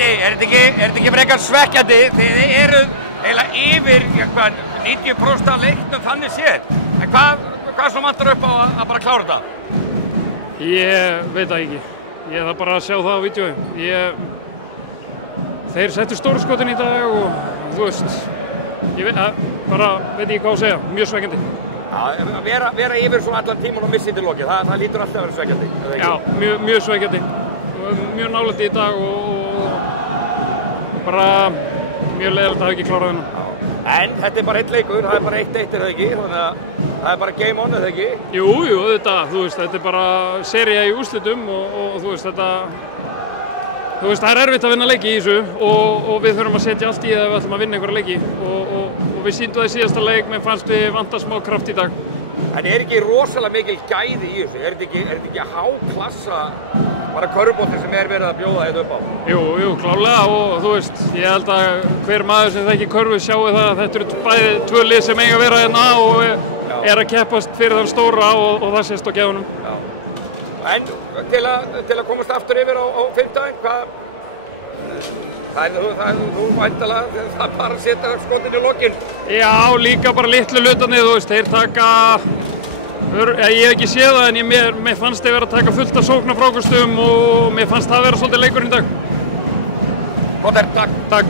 þetta ekki frekar svekkjandi? Þið eruð eiginlega yfir 90% af leiknum þannig séð. En hvað svo vantar upp á að bara klára þetta? Ég veit það ekki. Ég þarf bara að sjá það á vídeói. Þeir settu stóru skotin í dag og þú veist, ég veit ekki hvað að segja. Mjög svekkjandi. Já, vera yfir svona allan tíman og missa í til lokið, það lítur alltaf að vera svekkjandi. Já, mjög svekkjandi. Mjög nálægt í dag og bara mjög leiðilegt að hafa ekki klárað þennan. En þetta bara einn leikur, það bara 1-1 það ekki, þannig að það bara game on það ekki? Jú, þetta bara sería í úrslitum og þú veist, það erfitt að vinna leiki í þessu og við þurfum að setja allt í það ef við ætlum að vinna einhverja leiki og við sýndum það í síðasta leik, menn fannst við vanta smá kraft í dag. En ekki rosalega mikil gæði í þessu? Er þetta ekki háklassa bara körfubolti sem verið að bjóða þetta upp á? Jú, klálega og þú veist, ég held að hver maður sem þekkir körfu sjáu það að þetta eru bæði tvö lið sem eiga að vera hérna og að keppast fyrir þann stóra og það sést á geðunum. En til að komast aftur yfir á fimmtudaginn, þú væntanlega það bara að setja skotin í lokin? Já, líka bara litlu hlutarnir, þú veist, þeir taka, ég hef ekki séð það en mér fannst þeir vera að taka fullt af sóknarfrákustum og mér fannst það vera svolítið leikurinn í dag. Gott, takk. Takk.